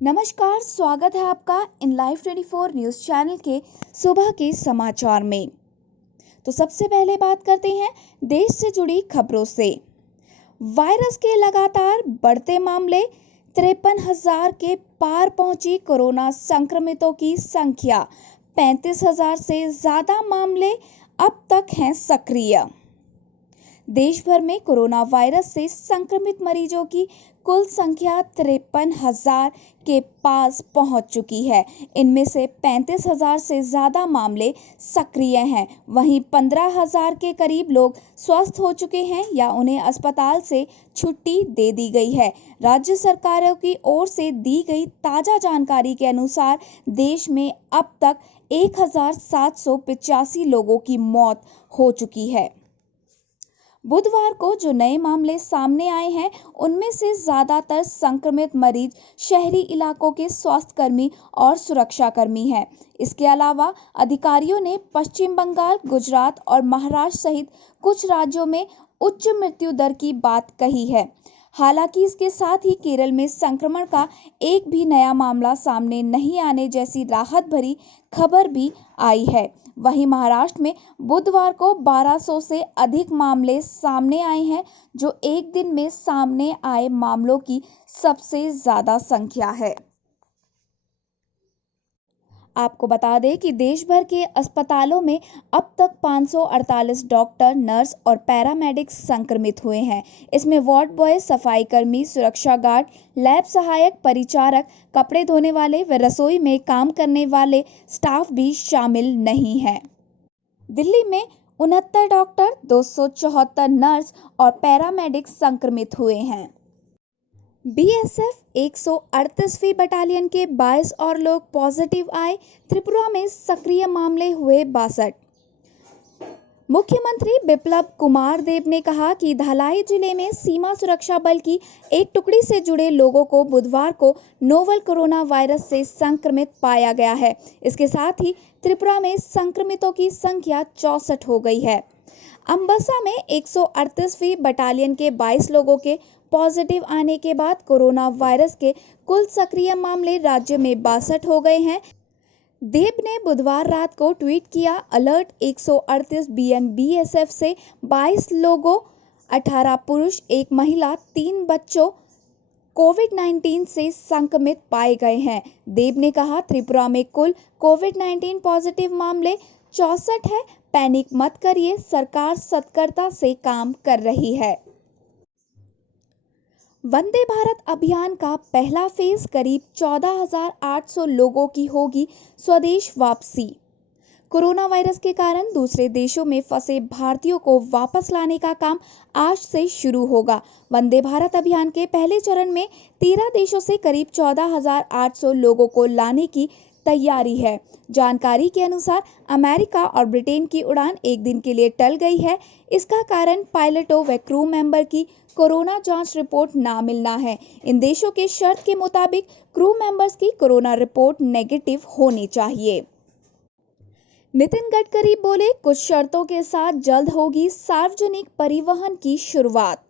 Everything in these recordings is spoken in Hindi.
नमस्कार, स्वागत है आपका इन लाइव 24 न्यूज़ चैनल के सुबह के समाचार में। तो सबसे पहले बात करते हैं देश से जुड़ी खबरों से। वायरस के लगातार बढ़ते मामले, 53,000 के पार पहुंची कोरोना संक्रमितों की संख्या, 35,000 से ज़्यादा मामले अब तक हैं सक्रिय। देश भर में कोरोना वायरस से संक्रमित मरीजों की कुल संख्या 53,000 के पास पहुंच चुकी है। इनमें से 35,000 से ज़्यादा मामले सक्रिय हैं। वहीं 15,000 के करीब लोग स्वस्थ हो चुके हैं या उन्हें अस्पताल से छुट्टी दे दी गई है। राज्य सरकारों की ओर से दी गई ताज़ा जानकारी के अनुसार देश में अब तक 1,785 लोगों की मौत हो चुकी है। बुधवार को जो नए मामले सामने आए हैं, उनमें से ज़्यादातर संक्रमित मरीज शहरी इलाकों के स्वास्थ्यकर्मी और सुरक्षाकर्मी हैं। इसके अलावा अधिकारियों ने पश्चिम बंगाल, गुजरात और महाराष्ट्र सहित कुछ राज्यों में उच्च मृत्यु दर की बात कही है। हालांकि इसके साथ ही केरल में संक्रमण का एक भी नया मामला सामने नहीं आने जैसी राहत भरी खबर भी आई है। वहीं महाराष्ट्र में बुधवार को 1200 से अधिक मामले सामने आए हैं, जो एक दिन में सामने आए मामलों की सबसे ज़्यादा संख्या है। आपको बता दें कि देश भर के अस्पतालों में अब तक 548 डॉक्टर, नर्स और पैरामेडिक्स संक्रमित हुए हैं। इसमें वार्ड बॉय, सफाई कर्मी, सुरक्षा गार्ड, लैब सहायक, परिचारक, कपड़े धोने वाले व रसोई में काम करने वाले स्टाफ भी शामिल नहीं हैं। दिल्ली में 69 डॉक्टर, 274 नर्स और पैरामेडिक्स संक्रमित हुए हैं। बीएसएफ 138वीं बटालियन के 22 और लोग पॉजिटिव आए। त्रिपुरा में सक्रिय मामले हुए 62। मुख्यमंत्री बिप्लब कुमार देब ने कहा कि धलाई जिले में सीमा सुरक्षा बल की एक टुकड़ी से जुड़े लोगों को बुधवार को नोवल कोरोना वायरस से संक्रमित पाया गया है। इसके साथ ही त्रिपुरा में संक्रमितों की संख्या 64 हो गई है। अम्बासा में 138वीं बटालियन के 22 लोगों के पॉजिटिव आने के बाद कोरोना वायरस के कुल सक्रिय मामले राज्य में 62 हो गए हैं। देब ने बुधवार रात को ट्वीट किया, अलर्ट 138 बीएसएफ से 22 लोगों, 18 पुरुष, 1 महिला, 3 बच्चों कोविड-19 से संक्रमित पाए गए हैं। देब ने कहा, त्रिपुरा में कुल कोविड-19 पॉजिटिव मामले 64 है। पैनिक मत करिए, सरकार सतर्कता से काम कर रही है। वंदे भारत अभियान का पहला फेज करीब 14,800 लोगों की होगी स्वदेश वापसी। कोरोना वायरस के कारण दूसरे देशों में फंसे भारतीयों को वापस लाने का काम आज से शुरू होगा। वंदे भारत अभियान के पहले चरण में 13 देशों से करीब 14,800 लोगों को लाने की तैयारी है। जानकारी के अनुसार अमेरिका और ब्रिटेन की उड़ान एक दिन के लिए टल गई है। इसका कारण पायलटों व क्रू मेंबर की कोरोना जांच रिपोर्ट ना मिलना है। इन देशों के शर्त के मुताबिक क्रू मेंबर्स की कोरोना रिपोर्ट नेगेटिव होनी चाहिए। नितिन गडकरी बोले, कुछ शर्तों के साथ जल्द होगी सार्वजनिक परिवहन की शुरुआत।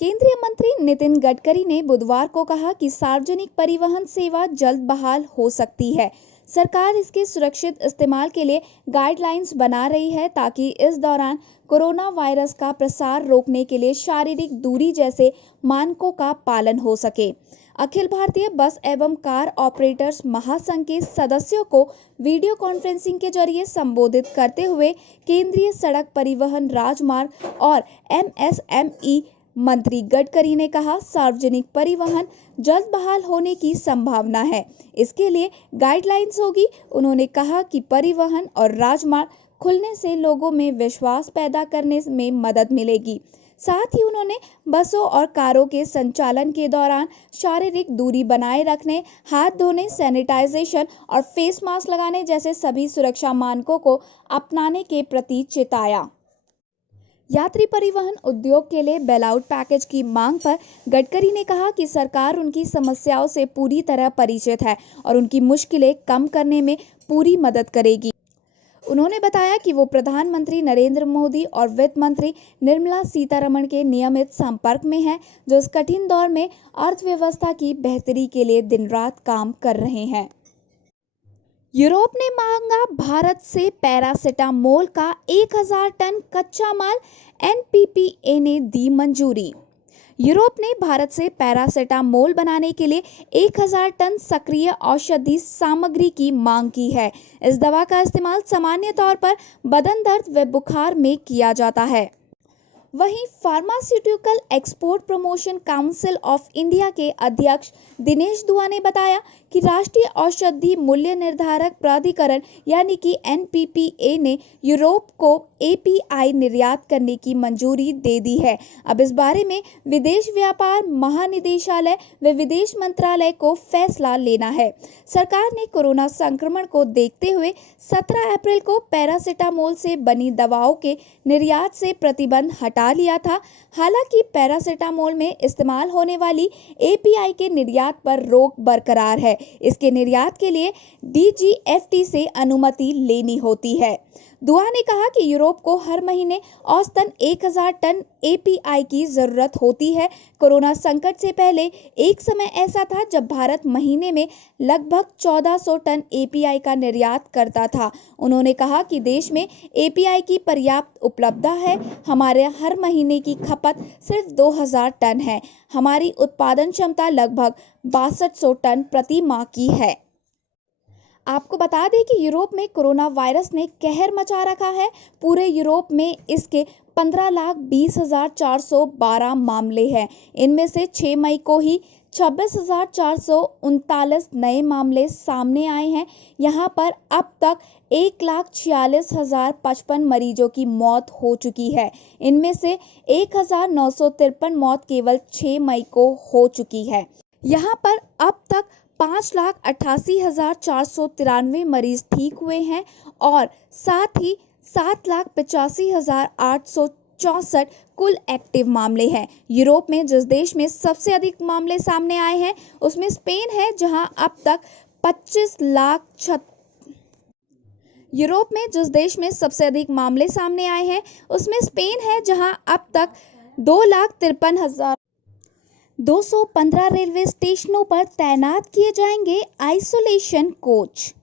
केंद्रीय मंत्री नितिन गडकरी ने बुधवार को कहा कि सार्वजनिक परिवहन सेवा जल्द बहाल हो सकती है। सरकार इसके सुरक्षित इस्तेमाल के लिए गाइडलाइंस बना रही है ताकि इस दौरान कोरोना वायरस का प्रसार रोकने के लिए शारीरिक दूरी जैसे मानकों का पालन हो सके। अखिल भारतीय बस एवं कार ऑपरेटर्स महासंघ के सदस्यों को वीडियो कॉन्फ्रेंसिंग के जरिए संबोधित करते हुए केंद्रीय सड़क परिवहन, राजमार्ग और एमएसएमई मंत्री गडकरी ने कहा, सार्वजनिक परिवहन जल्द बहाल होने की संभावना है। इसके लिए गाइडलाइंस होगी। उन्होंने कहा कि परिवहन और राजमार्ग खुलने से लोगों में विश्वास पैदा करने में मदद मिलेगी। साथ ही उन्होंने बसों और कारों के संचालन के दौरान शारीरिक दूरी बनाए रखने, हाथ धोने, सैनिटाइजेशन और फेस मास्क लगाने जैसे सभी सुरक्षा मानकों को अपनाने के प्रति चेताया। यात्री परिवहन उद्योग के लिए बेल आउट पैकेज की मांग पर गडकरी ने कहा कि सरकार उनकी समस्याओं से पूरी तरह परिचित है और उनकी मुश्किलें कम करने में पूरी मदद करेगी। उन्होंने बताया कि वो प्रधानमंत्री नरेंद्र मोदी और वित्त मंत्री निर्मला सीतारमण के नियमित संपर्क में हैं, जो इस कठिन दौर में अर्थव्यवस्था की बेहतरी के लिए दिन रात काम कर रहे हैं। यूरोप ने मांगा भारत से पैरासिटामोल का 1000 टन कच्चा माल, एनपीपीए ने दी मंजूरी। यूरोप ने भारत से पैरासिटामोल बनाने के लिए 1000 टन सक्रिय औषधि सामग्री की मांग की है। इस दवा का इस्तेमाल सामान्य तौर पर बदन दर्द व बुखार में किया जाता है। वहीं pharmaceutical export promotion council of India के अध्यक्ष दिनेश दुआ ने बताया कि राष्ट्रीय औषधि मूल्य निर्धारक प्राधिकरण यानी कि एनपीपीए ने यूरोप को एपीआई निर्यात करने की मंजूरी दे दी है। अब इस बारे में विदेश व्यापार महानिदेशालय व विदेश मंत्रालय को फैसला लेना है। सरकार ने कोरोना संक्रमण को देखते हुए 17 अप्रैल को पैरासिटामोल से बनी दवाओं के निर्यात से प्रतिबंध हटा लिया था। हालांकि पैरासिटामोल में इस्तेमाल होने वाली एपीआई के निर्यात पर रोक बरकरार है। इसके निर्यात के लिए डीजीएफटी से अनुमति लेनी होती है। दुआ ने कहा कि यूरोप को हर महीने औसतन 1000 टन एपीआई की जरूरत होती है। कोरोना संकट से पहले एक समय ऐसा था जब भारत महीने में लगभग 1400 टन एपीआई का निर्यात करता था। उन्होंने कहा कि देश में एपीआई की पर्याप्त उपलब्धता है। हमारे हर महीने की खपत सिर्फ 2000 टन है। हमारी उत्पादन क्षमता लगभग 6200 टन प्रति माह की है। आपको बता दें कि यूरोप में कोरोना वायरस ने कहर मचा रखा है। पूरे यूरोप में इसके 15,20,412 मामले हैं। इनमें से 6 मई को ही 26,439 नए मामले सामने आए हैं। यहां पर अब तक 1,46,055 मरीजों की मौत हो चुकी है। इनमें से 1,953 मौत केवल 6 मई को हो चुकी है। यहां पर अब तक 5,88,493 मरीज ठीक हुए हैं और साथ ही 7,85,864 कुल एक्टिव मामले हैं। यूरोप में जिस देश में सबसे अधिक मामले सामने आए हैं उसमें स्पेन है, जहां अब तक 25 लाख यूरोप में जिस देश में सबसे अधिक मामले सामने आए हैं उसमें स्पेन है, जहां अब तक 2,53,215 रेलवे स्टेशनों पर तैनात किए जाएंगे आइसोलेशन कोच।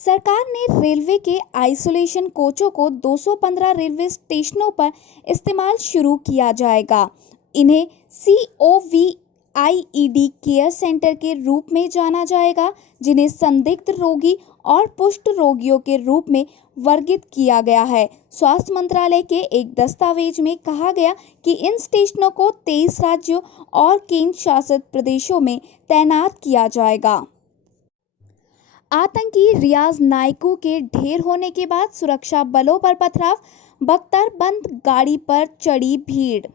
सरकार ने रेलवे के आइसोलेशन कोचों को 215 रेलवे स्टेशनों पर इस्तेमाल शुरू किया जाएगा। इन्हें COVIED केयर सेंटर के रूप में जाना जाएगा, जिन्हें संदिग्ध रोगी और पुष्ट रोगियों के रूप में वर्गीकृत किया गया है। स्वास्थ्य मंत्रालय के एक दस्तावेज में कहा गया कि इन स्टेशनों को 23 राज्यों और केंद्र शासित प्रदेशों में तैनात किया जाएगा। आतंकी रियाज नाइकू के ढेर होने के बाद सुरक्षा बलों पर पथराव, बख्तरबंद गाड़ी पर चढ़ी भीड़।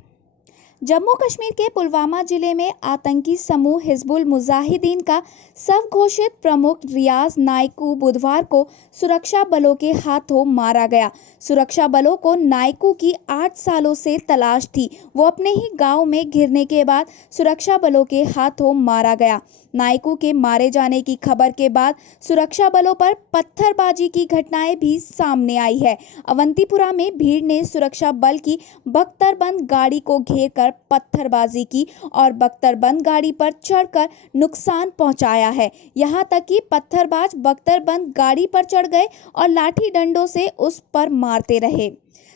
जम्मू कश्मीर के पुलवामा जिले में आतंकी समूह हिजबुल मुजाहिदीन का स्वघोषित प्रमुख रियाज नाइकू बुधवार को सुरक्षा बलों के हाथों मारा गया। सुरक्षा बलों को नाइकू की 8 सालों से तलाश थी। वो अपने ही गांव में घिरने के बाद सुरक्षा बलों के हाथों मारा गया। नाइकू के मारे जाने की खबर के बाद सुरक्षा बलों पर पत्थरबाजी की घटनाएं भी सामने आई है। अवंतीपुरा में भीड़ ने सुरक्षा बल की बख्तरबंद गाड़ी को घेर कर पत्थरबाजी की और बख्तरबंद गाड़ी पर चढ़कर नुकसान पहुंचाया है। यहां तक कि पत्थरबाज बख्तरबंद गाड़ी पर चढ़ गए और लाठी डंडों से उस पर मारते रहे।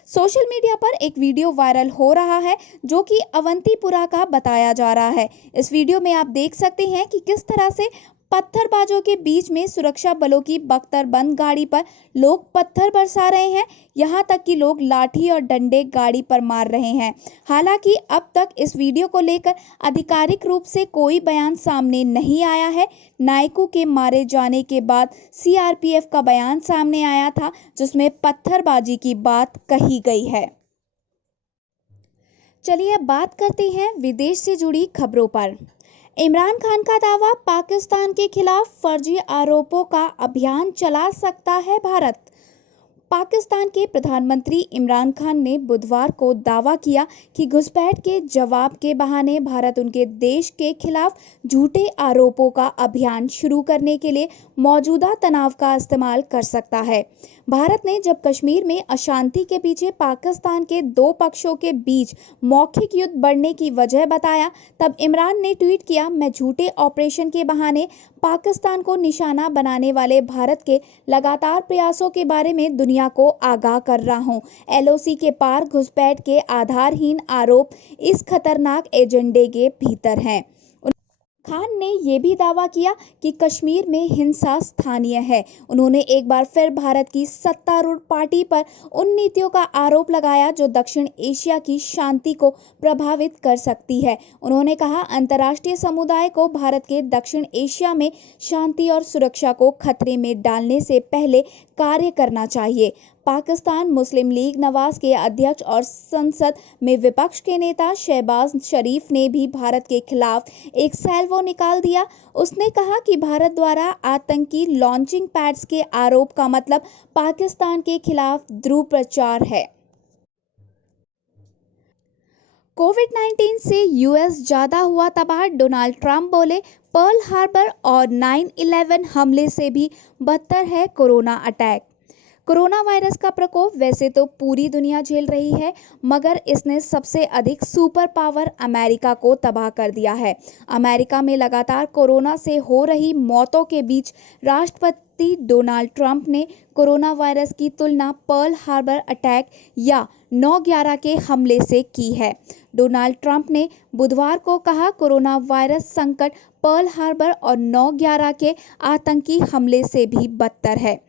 सोशल मीडिया पर एक वीडियो वायरल हो रहा है जो कि अवंतीपुरा का बताया जा रहा है। इस वीडियो में आप देख सकते हैं कि किस तरह से पत्थरबाजों के बीच में सुरक्षा बलों की बख्तरबंद गाड़ी पर लोग पत्थर बरसा रहे हैं। यहां तक कि लोग लाठी और डंडे गाड़ी पर मार रहे हैं। हालांकि अब तक इस वीडियो को लेकर आधिकारिक रूप से कोई बयान सामने नहीं आया है। नाइकू के मारे जाने के बाद सीआरपीएफ का बयान सामने आया था, जिसमें पत्थरबाजी की बात कही गई है। चलिए अब बात करते हैं विदेश से जुड़ी खबरों पर। इमरान खान का दावा, पाकिस्तान के खिलाफ फर्जी आरोपों का अभियान चला सकता है भारत। पाकिस्तान के प्रधानमंत्री इमरान खान ने बुधवार को दावा किया कि घुसपैठ के जवाब के बहाने भारत उनके देश के खिलाफ झूठे आरोपों का अभियान शुरू करने के लिए मौजूदा तनाव का इस्तेमाल कर सकता है। भारत ने जब कश्मीर में अशांति के पीछे पाकिस्तान के दो पक्षों के बीच मौखिक युद्ध बढ़ने की वजह बताया, तब इमरान ने ट्वीट किया, मैं झूठे ऑपरेशन के बहाने पाकिस्तान को निशाना बनाने वाले भारत के लगातार प्रयासों के बारे में दुनिया को आगाह कर रहा हूं। एलओसी के पार घुसपैठ के आधारहीन आरोप इस खतरनाक एजेंडे के भीतर हैं। खान ने यह भी दावा किया कि कश्मीर में हिंसा स्थानीय है। उन्होंने एक बार फिर भारत की सत्तारूढ़ पार्टी पर उन नीतियों का आरोप लगाया जो दक्षिण एशिया की शांति को प्रभावित कर सकती है। उन्होंने कहा, अंतर्राष्ट्रीय समुदाय को भारत के दक्षिण एशिया में शांति और सुरक्षा को खतरे में डालने से पहले कार्य करना चाहिए। पाकिस्तान मुस्लिम लीग नवाज के अध्यक्ष और संसद में विपक्ष के नेता शहबाज शरीफ ने भी भारत के खिलाफ एक सैल्वो निकाल दिया। उसने कहा कि भारत द्वारा आतंकी लॉन्चिंग पैड्स के आरोप का मतलब पाकिस्तान के खिलाफ दुष्प्रचार है। कोविड-19 से यूएस ज्यादा हुआ तबाह, डोनाल्ड ट्रंप बोले, पर्ल हार्बर और 9/11 हमले से भी बदतर है कोरोना अटैक। कोरोना वायरस का प्रकोप वैसे तो पूरी दुनिया झेल रही है, मगर इसने सबसे अधिक सुपर पावर अमेरिका को तबाह कर दिया है। अमेरिका में लगातार कोरोना से हो रही मौतों के बीच राष्ट्रपति डोनाल्ड ट्रंप ने कोरोना वायरस की तुलना पर्ल हार्बर अटैक या 9/11 के हमले से की है। डोनाल्ड ट्रंप ने बुधवार को कहा, कोरोना वायरस संकट पर्ल हार्बर और 9/11 के आतंकी हमले से भी बदतर है।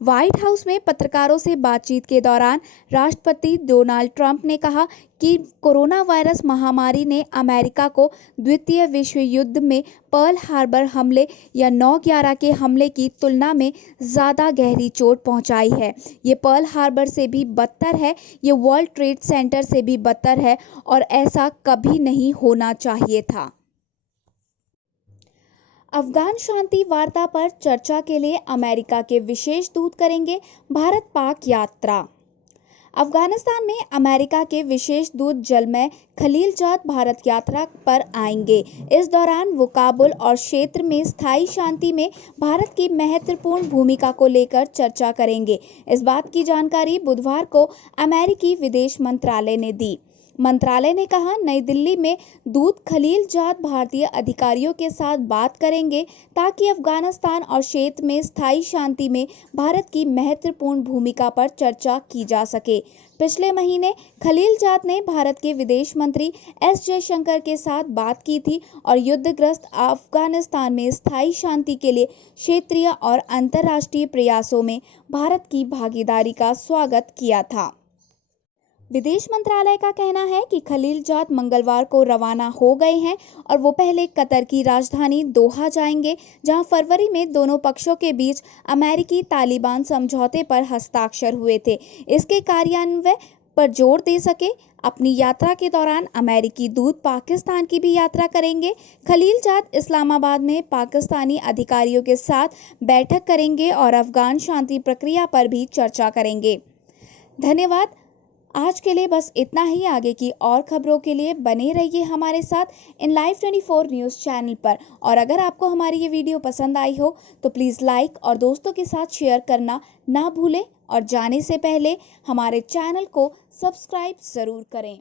व्हाइट हाउस में पत्रकारों से बातचीत के दौरान राष्ट्रपति डोनाल्ड ट्रंप ने कहा कि कोरोना वायरस महामारी ने अमेरिका को द्वितीय विश्व युद्ध में पर्ल हार्बर हमले या 9/11 के हमले की तुलना में ज़्यादा गहरी चोट पहुंचाई है। ये पर्ल हार्बर से भी बदतर है, ये वर्ल्ड ट्रेड सेंटर से भी बदतर है और ऐसा कभी नहीं होना चाहिए था। अफगान शांति वार्ता पर चर्चा के लिए अमेरिका के विशेष दूत करेंगे भारत पाक यात्रा। अफगानिस्तान में अमेरिका के विशेष दूत जलमय खलीलजाद भारत यात्रा पर आएंगे। इस दौरान वो काबुल और क्षेत्र में स्थायी शांति में भारत की महत्वपूर्ण भूमिका को लेकर चर्चा करेंगे। इस बात की जानकारी बुधवार को अमेरिकी विदेश मंत्रालय ने दी। मंत्रालय ने कहा, नई दिल्ली में दूत खलीलजाद भारतीय अधिकारियों के साथ बात करेंगे ताकि अफगानिस्तान और क्षेत्र में स्थायी शांति में भारत की महत्वपूर्ण भूमिका पर चर्चा की जा सके। पिछले महीने खलीलजाद ने भारत के विदेश मंत्री एस जयशंकर के साथ बात की थी और युद्धग्रस्त अफगानिस्तान में स्थायी शांति के लिए क्षेत्रीय और अंतर्राष्ट्रीय प्रयासों में भारत की भागीदारी का स्वागत किया था। विदेश मंत्रालय का कहना है कि खलीलजाद मंगलवार को रवाना हो गए हैं और वो पहले कतर की राजधानी दोहा जाएंगे, जहां फरवरी में दोनों पक्षों के बीच अमेरिकी तालिबान समझौते पर हस्ताक्षर हुए थे। इसके कार्यान्वयन पर जोर दे सके। अपनी यात्रा के दौरान अमेरिकी दूत पाकिस्तान की भी यात्रा करेंगे। खलीलजाद इस्लामाबाद में पाकिस्तानी अधिकारियों के साथ बैठक करेंगे और अफगान शांति प्रक्रिया पर भी चर्चा करेंगे। धन्यवाद। आज के लिए बस इतना ही। आगे की और खबरों के लिए बने रहिए हमारे साथ इन लाइव 24 न्यूज़ चैनल पर। और अगर आपको हमारी ये वीडियो पसंद आई हो तो प्लीज़ लाइक और दोस्तों के साथ शेयर करना ना भूलें और जाने से पहले हमारे चैनल को सब्सक्राइब ज़रूर करें।